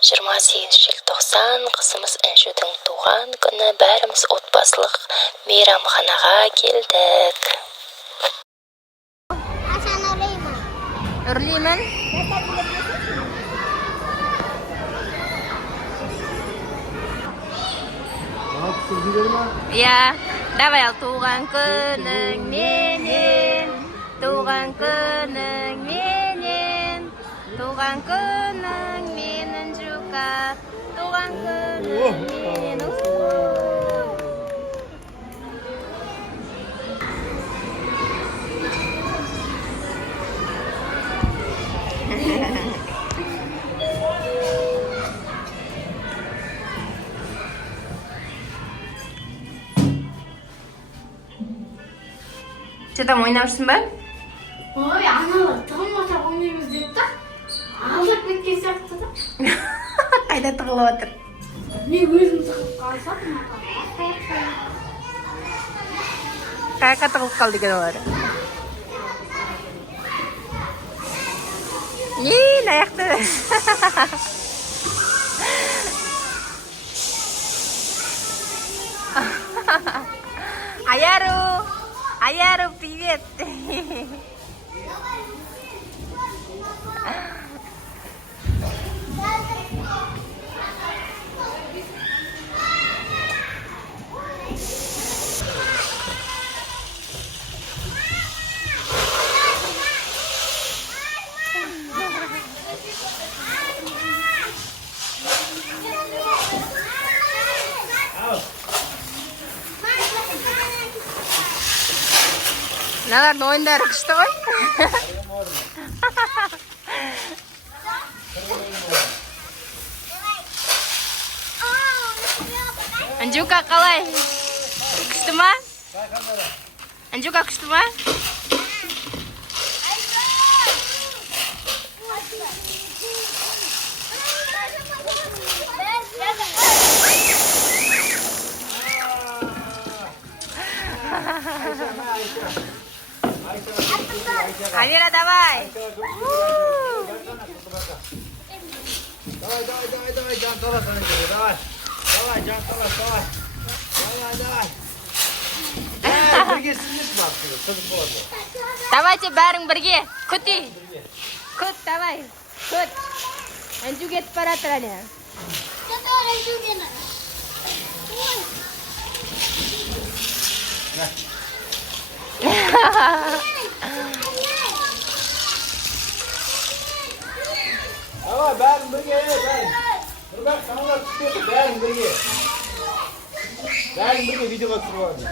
28 желтоқсан қызымыз Әншудің туған күні. Бәріміз отбасылық мейрамханаға келдік. Үрлеймін. Иә, давай ал. Туған күнің менен, туған күнің менен, туған күнің менің Жука, туған күнің менен. Çatam oynamışsın ben? Oy analar tığılmasa oynayımız dedi de ağzak bitken сияқты da. Қайда тығылып отыр? Ne өзім тығылып қалсам Қайқа тығылып қалды екен олар? Ең аяқты. Аяру, привет! Мыналардың ойындары күшті ғой. Анжука қалай? Күшті ма? Анжука күшті ма? Амира, давай! Давай, Жан Талас, давай. Давай, Жан Талас, давай. Давай. Бірге сіңдесін бақсыңыз, қызық болады. Давайте бәрің бірге. Күт ей. Күт, давай. Күт. Анжу кетіп баратыр әне. Давай, бәрің бірге, бәрің. Нұрбек, саңылар түспеді, бәрің бірге. Бәрің бірге видеоға түсіріп алады.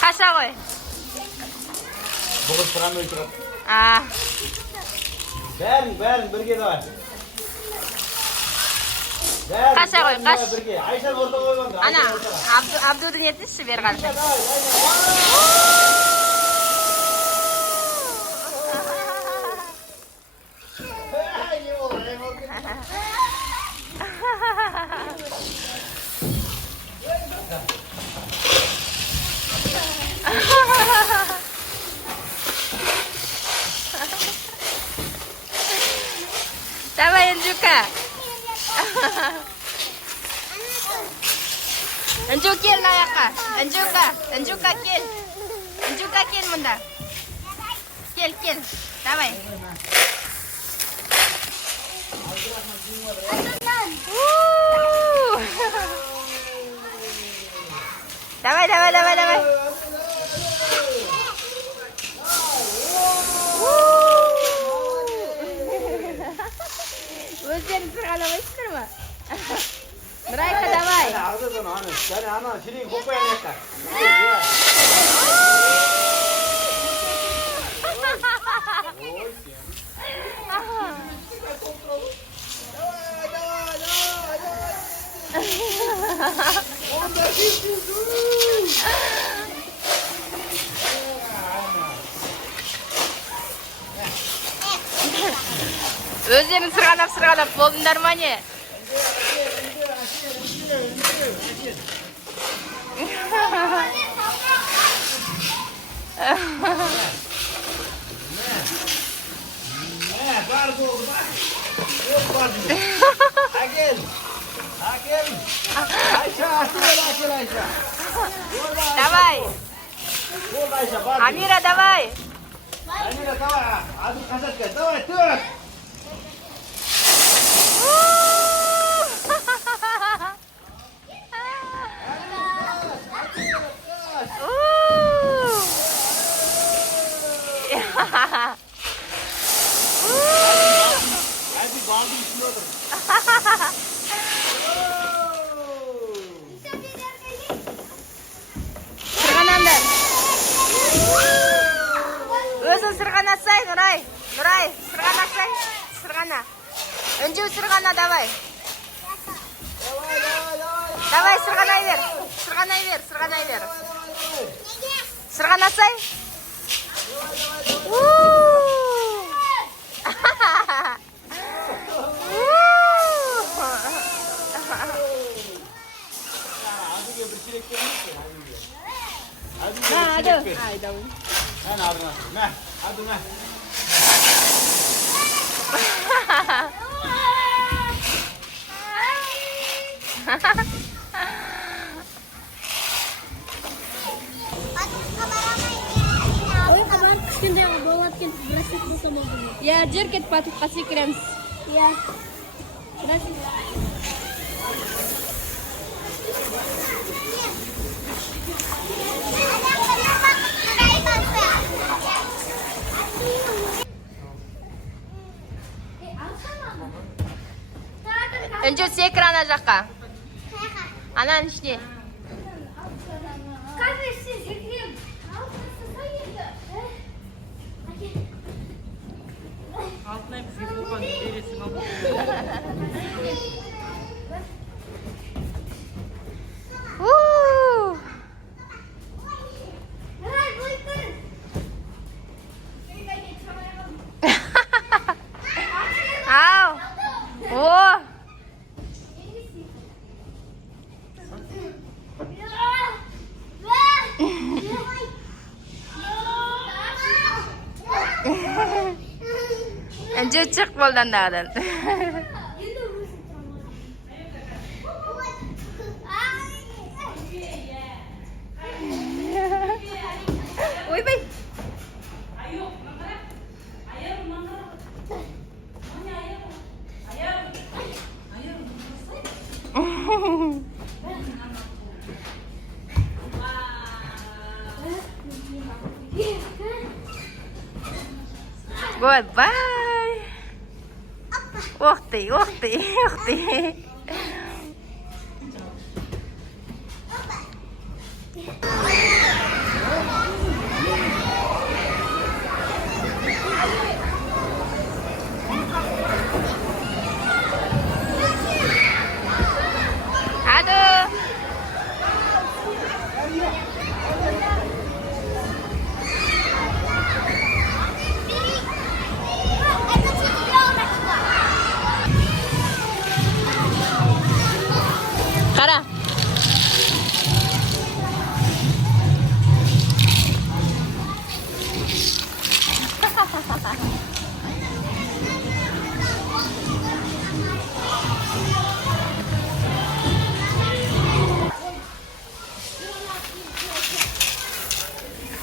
Қаша ғой. Бұғыз тұрам өлтіріп. Бәрің бірге давай. Қаша ғой, қаш. Айшан орта қойғанды. Ана, Абдудың етінші бер қаршы. Давай, Анжука. Анжу кел аяққа. Анжука кел. Анжука кел мұнда. Кел. Давай. Давай. Өздерің сырғаламайсыздар ма? Нұрайқа, давай. Ана, шірейін көкпай аяққа. Өздерің сырғалап болдыңдар ма не? Бар болды, бар. Yok vardı. Akil. Akil. Ayşe, Akil Ayşe. Давай. Oldu Ayşe, бар. Амира, давай. Amira, давай. Hadi kasat gel. Давай, tut. Hadi bağlı içiyordur. Сырғанаңдар. Өзің сырғанасай, Нұрай. Нұрай, сырғанасай. Сырғана. Үнжу сырғана, давай. Давай, сырғанай бер. Сырғанай бер, сырғанай бер. Сырғанасай. Hadi gel bir çilek verir misin? Hadi Ha, gel bir hadi. çilek ver. Haydi. Ben ardına. Meh. Hadi meh. Ya, jerket patut kasih krem. Ya. Үнжу секір ана жаққа. Ананың ішіне. Қазір сен секірем. Алтынай бізге болған бересің ал. Ау. О. Үнжу çık boldan dağdan. Ойбай. Goodbye. Ух ты, ух ты, ух ты. Aduh. Қара.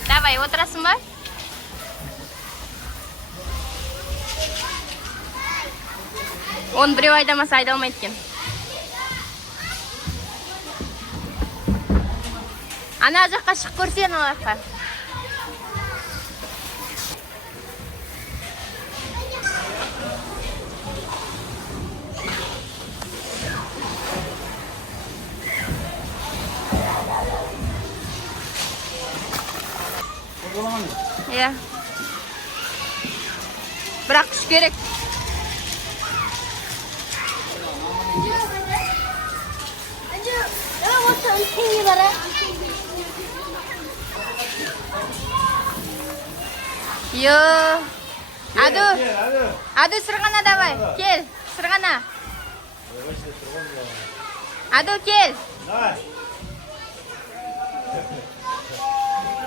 Давай, отырасың ба? Оны біреу айдамаса айдалмайды екен. Ана жаққа шығып көрсең ана жаққа. Olamaz. Иә. Бірақ күш керек. Yo. Аду. Аду сырғана давай. Кел, сырғана. Аду кел. Давай.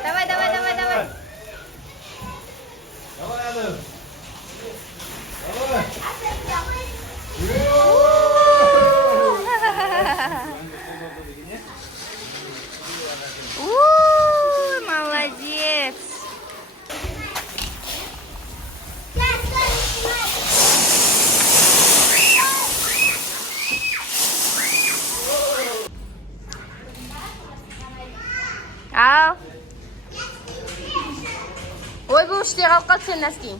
Давай, давай, давай, давай. Давай, Adı. сен носки.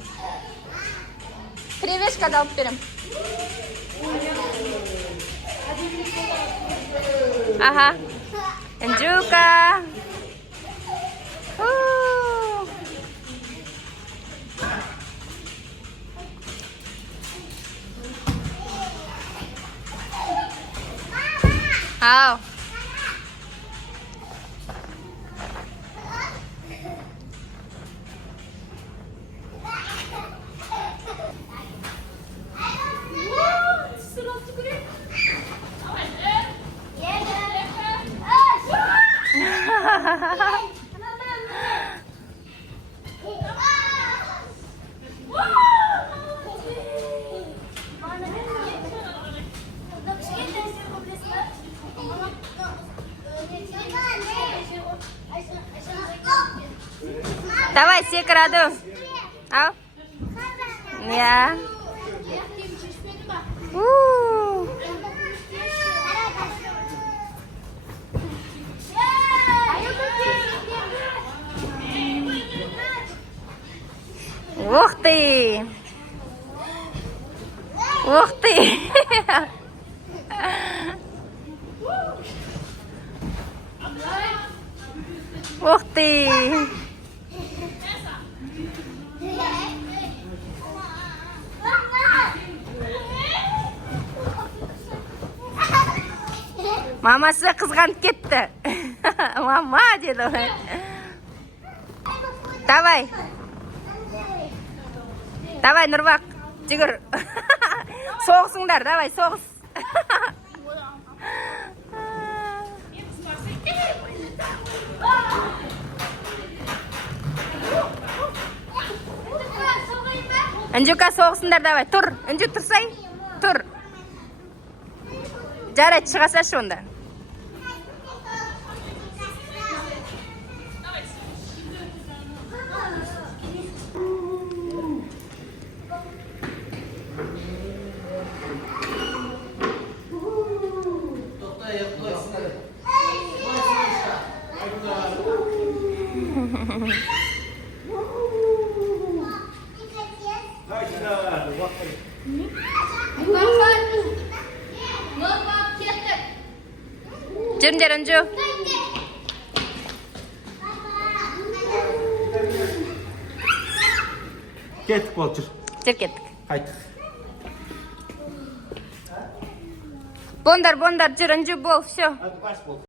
Кривешкада алып берем. Ага. Энджука. Ау. Давай, секірады. Ау. Я. Ух ты! Ух ты! Ух ты! Мамасы қызғанып кетті. Мама деді ғой. Давай. Давай, Нұрбақ, жүгір. Соғысыңдар, давай, соғыс. Інжука, соғысыңдар, давай, тұр. Інжу, тұрсай, тұр. Жарайды, шығасашы онда. Жүріңдер, Інжу. Кеттік бол, жүр. Жүр кеттік. Қайттық. Бондар, жүр, Інжу бол, все. Бас бол.